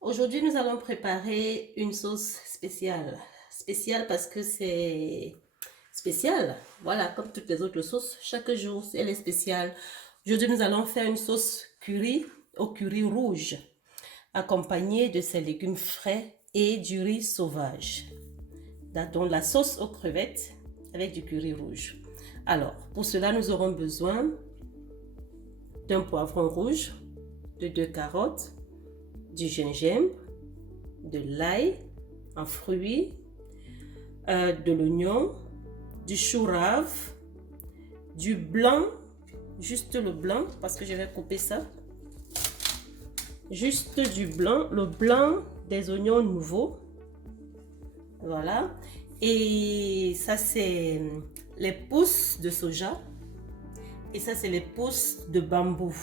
Aujourd'hui, nous allons préparer une sauce spéciale. Spéciale parce que c'est spécial. Voilà, comme toutes les autres sauces, chaque jour, elle est spéciale. Aujourd'hui, nous allons faire une sauce curry au curry rouge, accompagnée de ses légumes frais et du riz sauvage. Donc, la sauce aux crevettes avec du curry rouge. Alors, pour cela, nous aurons besoin d'un poivron rouge, de 2 carottes, du gingembre, de l'ail, un fruit, de l'oignon, du chou rave, du blanc, juste le blanc parce que je vais couper ça, juste du blanc, le blanc des oignons nouveaux, voilà, et ça c'est les pousses de soja et ça c'est les pousses de bambou.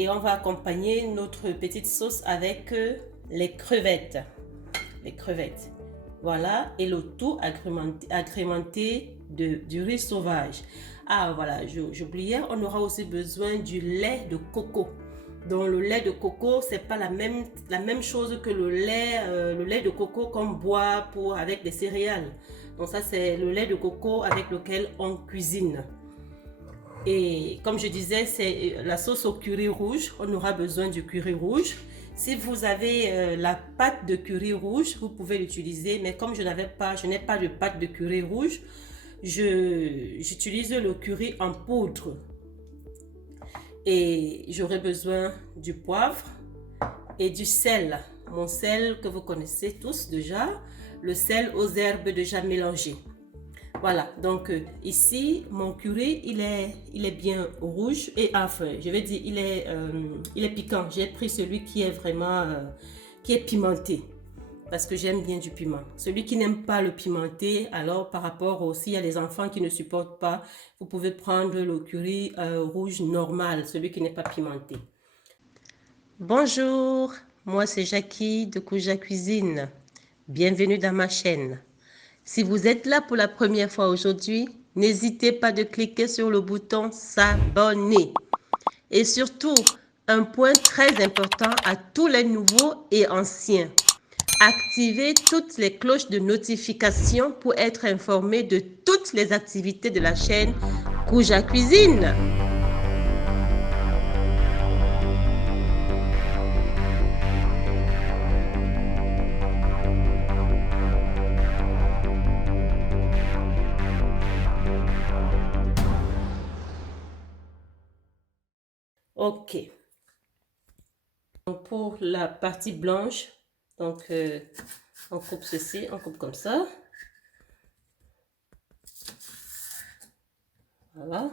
Et on va accompagner notre petite sauce avec les crevettes. Les crevettes. Voilà, et le tout agrémenté du riz sauvage. Ah voilà, j'oubliais, on aura aussi besoin du lait de coco. Donc le lait de coco, c'est pas la même chose que le lait de coco qu'on boit avec des céréales. Donc ça, c'est le lait de coco avec lequel on cuisine. Et comme je disais, c'est la sauce au curry rouge. On aura besoin du curry rouge. Si vous avez la pâte de curry rouge, vous pouvez l'utiliser. Mais comme je n'ai pas de pâte de curry rouge, j'utilise le curry en poudre. Et j'aurai besoin du poivre et du sel. Mon sel que vous connaissez tous déjà, le sel aux herbes déjà mélangées. Voilà, donc ici, mon curry, il est bien rouge et enfin, je vais dire, il est piquant. J'ai pris celui qui est vraiment, qui est pimenté parce que j'aime bien du piment. Celui qui n'aime pas le pimenté, alors par rapport aussi à les enfants qui ne supportent pas, vous pouvez prendre le curry rouge normal, celui qui n'est pas pimenté. Bonjour, moi c'est Jackie de Kouja Cuisine. Bienvenue dans ma chaîne. Si vous êtes là pour la première fois aujourd'hui, n'hésitez pas de cliquer sur le bouton s'abonner. Et surtout, un point très important à tous les nouveaux et anciens. Activez toutes les cloches de notification pour être informé de toutes les activités de la chaîne Kouja Cuisine. Ok. Donc pour la partie blanche, donc on coupe ceci, on coupe comme ça. Voilà.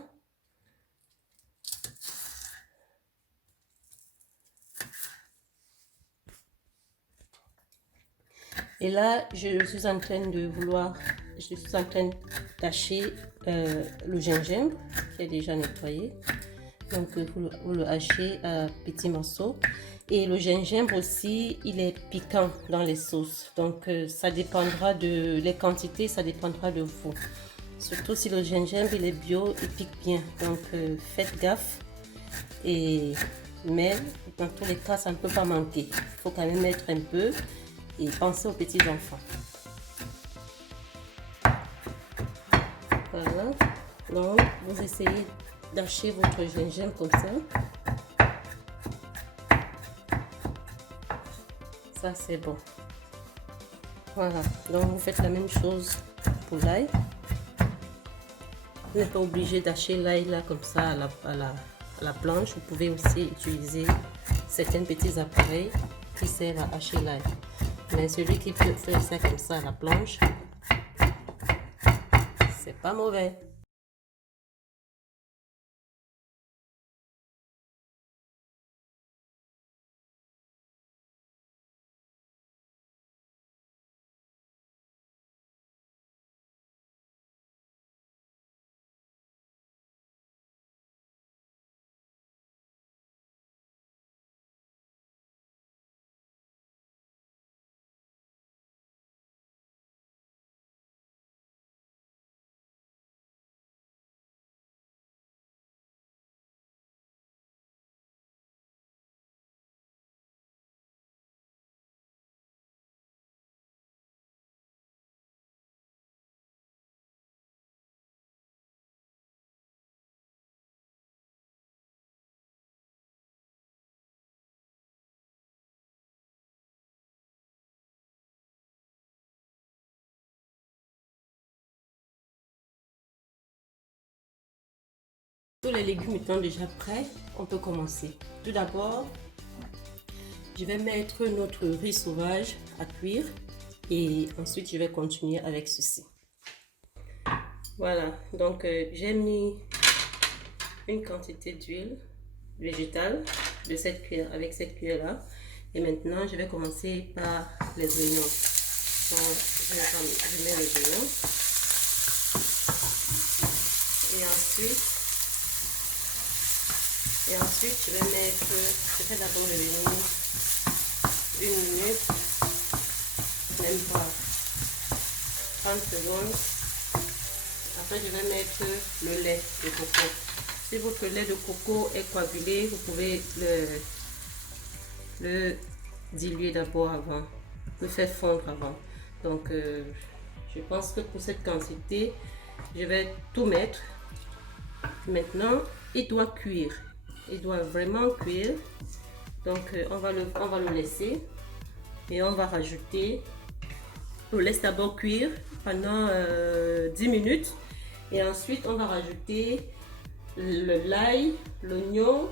Et là, je suis en train d'acheter le gingembre qui est déjà nettoyé. Donc, vous le hachez à petits morceaux. Et le gingembre aussi, il est piquant dans les sauces. Donc, ça dépendra les quantités, ça dépendra de vous. Surtout si le gingembre, il est bio, il pique bien. Donc, faites gaffe. Mais dans tous les cas, ça ne peut pas manquer. Il faut quand même mettre un peu et pensez aux petits enfants. Voilà. Donc, vous essayez d'acheter votre gingembre comme ça. Ça, c'est bon. Voilà. Donc, vous faites la même chose pour l'ail. Vous n'êtes pas obligé d'acheter l'ail là comme ça à la planche. Vous pouvez aussi utiliser certains petits appareils qui servent à hacher l'ail. Mais celui qui peut faire ça comme ça à la planche, c'est pas mauvais. Tous les légumes étant déjà prêts, on peut commencer. Tout d'abord, je vais mettre notre riz sauvage à cuire et ensuite je vais continuer avec ceci. Voilà, donc j'ai mis une quantité d'huile végétale de cette cuillère, avec cette cuillère là. Et maintenant, je vais commencer par les oignons. Donc, je mets les oignons. Et ensuite, je fais d'abord revenir 1 minute, même pas 30 secondes. Après, je vais mettre le lait de coco. Si votre lait de coco est coagulé, vous pouvez le diluer d'abord avant, le faire fondre avant. Donc, je pense que pour cette quantité, je vais tout mettre. Maintenant, il doit cuire. Il doit vraiment cuire. Donc, on va le laisser et on va rajouter. On laisse d'abord cuire pendant 10 minutes et ensuite on va rajouter l'ail, l'oignon,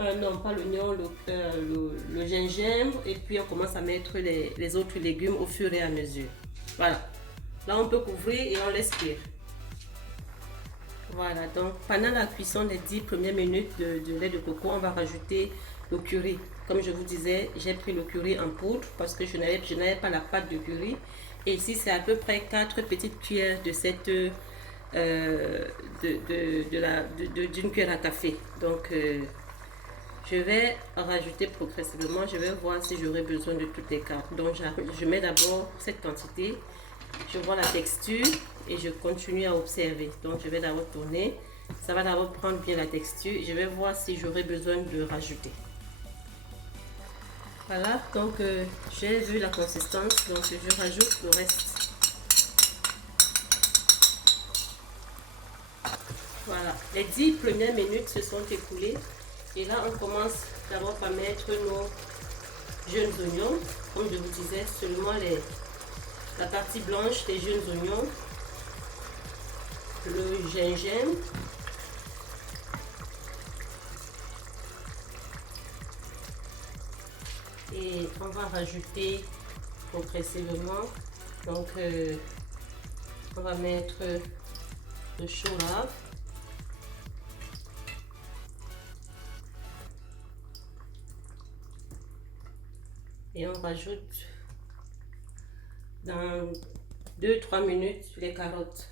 non pas l'oignon, le gingembre, et puis on commence à mettre les autres légumes au fur et à mesure. Voilà, là on peut couvrir et on laisse cuire. Voilà, donc pendant la cuisson des 10 premières minutes de lait de coco, on va rajouter le curry. Comme je vous disais, j'ai pris le curry en poudre parce que je n'avais pas la pâte de curry. Et ici, c'est à peu près 4 petites cuillères de cette d'une cuillère à café. Donc, je vais rajouter progressivement. Je vais voir si j'aurai besoin de toutes les cartes. Donc, je mets d'abord cette quantité. Je vois la texture et je continue à observer. Donc, je vais d'abord tourner. Ça va d'abord prendre bien la texture. Je vais voir si j'aurai besoin de rajouter. Voilà, donc j'ai vu la consistance, donc je rajoute le reste. Voilà, les 10 premières minutes se sont écoulées. Et là, on commence d'abord par mettre nos jeunes oignons. Comme je vous disais, seulement la partie blanche des jeunes oignons, le gingembre, et on va rajouter progressivement. Donc, on va mettre le chou rave. Et on rajoute dans 2-3 minutes les carottes.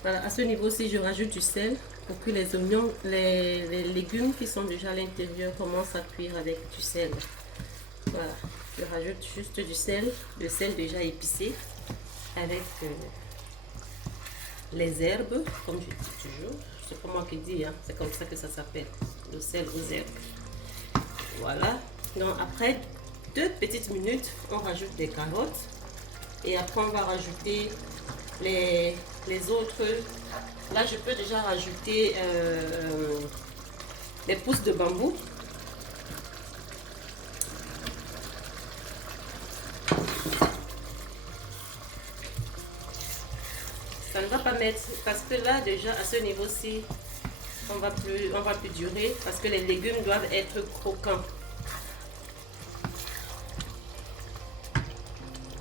Voilà, à ce niveau-ci, je rajoute du sel pour que les oignons, les légumes qui sont déjà à l'intérieur commencent à cuire avec du sel. Voilà, je rajoute juste du sel, le sel déjà épicé avec les herbes, comme je dis toujours. C'est pas moi qui dis, hein, c'est comme ça que ça s'appelle, le sel aux herbes. Voilà, donc après 2 petites minutes, on rajoute les carottes et après on va rajouter les autres. Là, je peux déjà rajouter les pousses de bambou. Ça ne va pas mettre, parce que là déjà à ce niveau-ci, on va plus durer parce que les légumes doivent être croquants.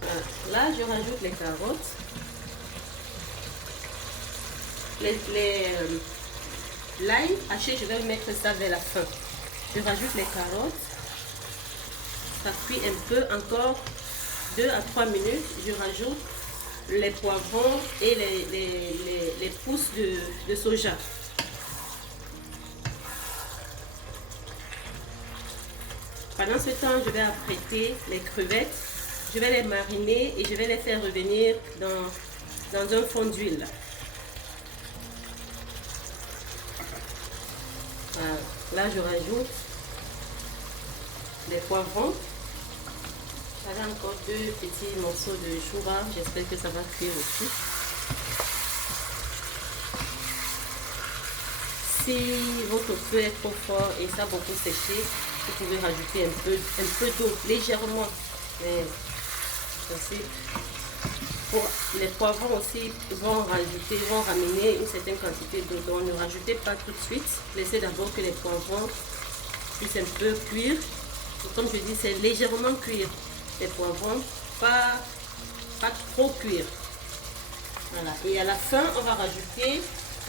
Voilà. Là, je rajoute les carottes. L'ail haché, je vais mettre ça vers la fin. Je rajoute les carottes. Ça cuit un peu, encore 2 à 3 minutes. Je rajoute les poivrons et les pousses de soja. Pendant ce temps, je vais apprêter les crevettes. Je vais les mariner et je vais les faire revenir dans un fond d'huile. Voilà. Là, je rajoute les poivrons. J'avais encore 2 petits morceaux de chou rave. J'espère que ça va cuire aussi. Si votre feu est trop fort et ça a beaucoup séché, vous pouvez rajouter un peu d'eau, légèrement. Mais Les poivrons aussi vont ramener une certaine quantité d'eau. Donc ne rajoutez pas tout de suite. Laissez d'abord que les poivrons puissent un peu cuire. Comme je dis, c'est légèrement cuire les poivrons, pas trop cuire. Voilà. Et à la fin, on va rajouter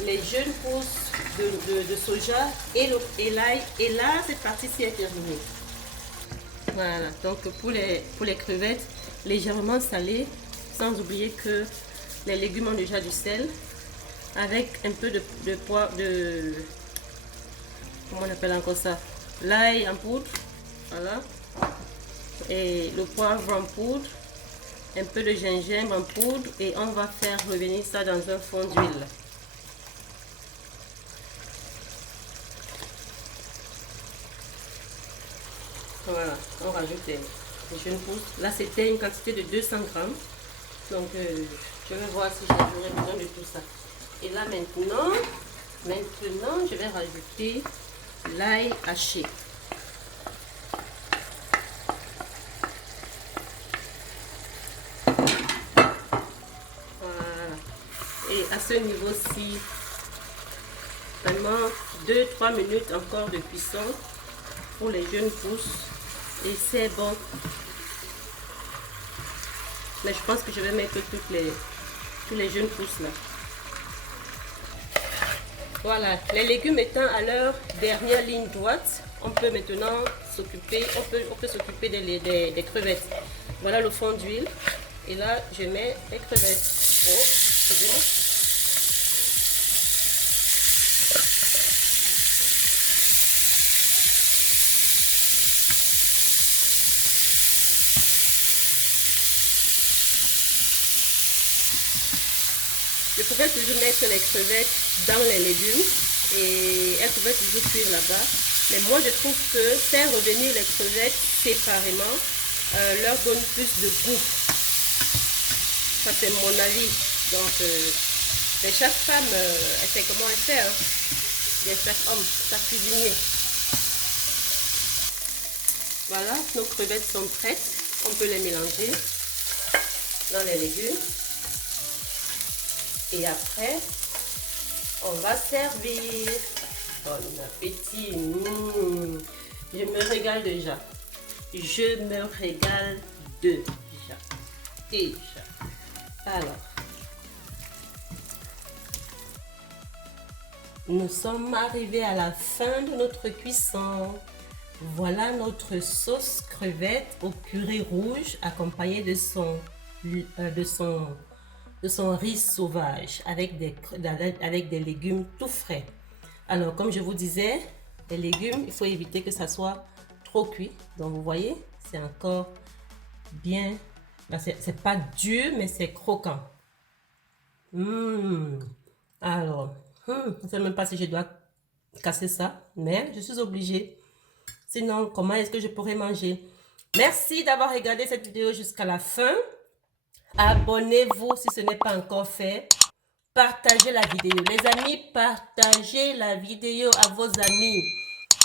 les jeunes pousses de soja et l'ail. Et là, cette partie-ci est terminée. Voilà. Donc pour les crevettes, légèrement salées, sans oublier que les légumes ont déjà du sel, avec un peu de comment on appelle encore ça, l'ail en poudre, voilà, et le poivre en poudre, un peu de gingembre en poudre, et on va faire revenir ça dans un fond d'huile. Voilà, on rajoute les jeunes pousses. Là, c'était une quantité de 200 grammes. Donc, je vais voir si j'aurai besoin de tout ça. Et là, maintenant, je vais rajouter l'ail haché. Voilà. Et à ce niveau-ci, vraiment 2-3 minutes encore de cuisson pour les jeunes pousses. Et c'est bon. Mais je pense que je vais mettre tous les jeunes pousses là. Voilà, les légumes étant à leur dernière ligne droite, on peut maintenant s'occuper, on peut s'occuper des crevettes. Voilà le fond d'huile. Et là, je mets les crevettes. Oh, excusez-moi. Je pouvais toujours mettre les crevettes dans les légumes et elles pouvaient toujours cuire là-bas. Mais moi, je trouve que faire revenir les crevettes séparément leur donne plus de goût. Ça, c'est mon avis. Donc, mais chaque femme, elle sait comment elle fait. Hein. Et chaque homme, chaque cuisinier. Voilà, nos crevettes sont prêtes. On peut les mélanger dans les légumes. Et après, on va servir. Bon appétit. Je me régale déjà. Je me régale déjà. Alors, nous sommes arrivés à la fin de notre cuisson. Voilà notre sauce crevette au purée rouge accompagnée de son riz sauvage avec des légumes tout frais. Alors, comme je vous disais, les légumes, il faut éviter que ça soit trop cuit. Donc, vous voyez, c'est encore bien. C'est pas dur, mais c'est croquant. Alors, je ne sais même pas si je dois casser ça, mais je suis obligée. Sinon, comment est-ce que je pourrais manger? Merci d'avoir regardé cette vidéo jusqu'à la fin. Abonnez-vous si ce n'est pas encore fait. Partagez la vidéo. Les amis, partagez la vidéo à vos amis.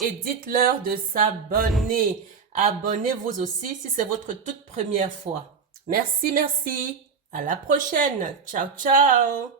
Et dites-leur de s'abonner. Abonnez-vous aussi si c'est votre toute première fois. Merci, merci. À la prochaine. Ciao, ciao.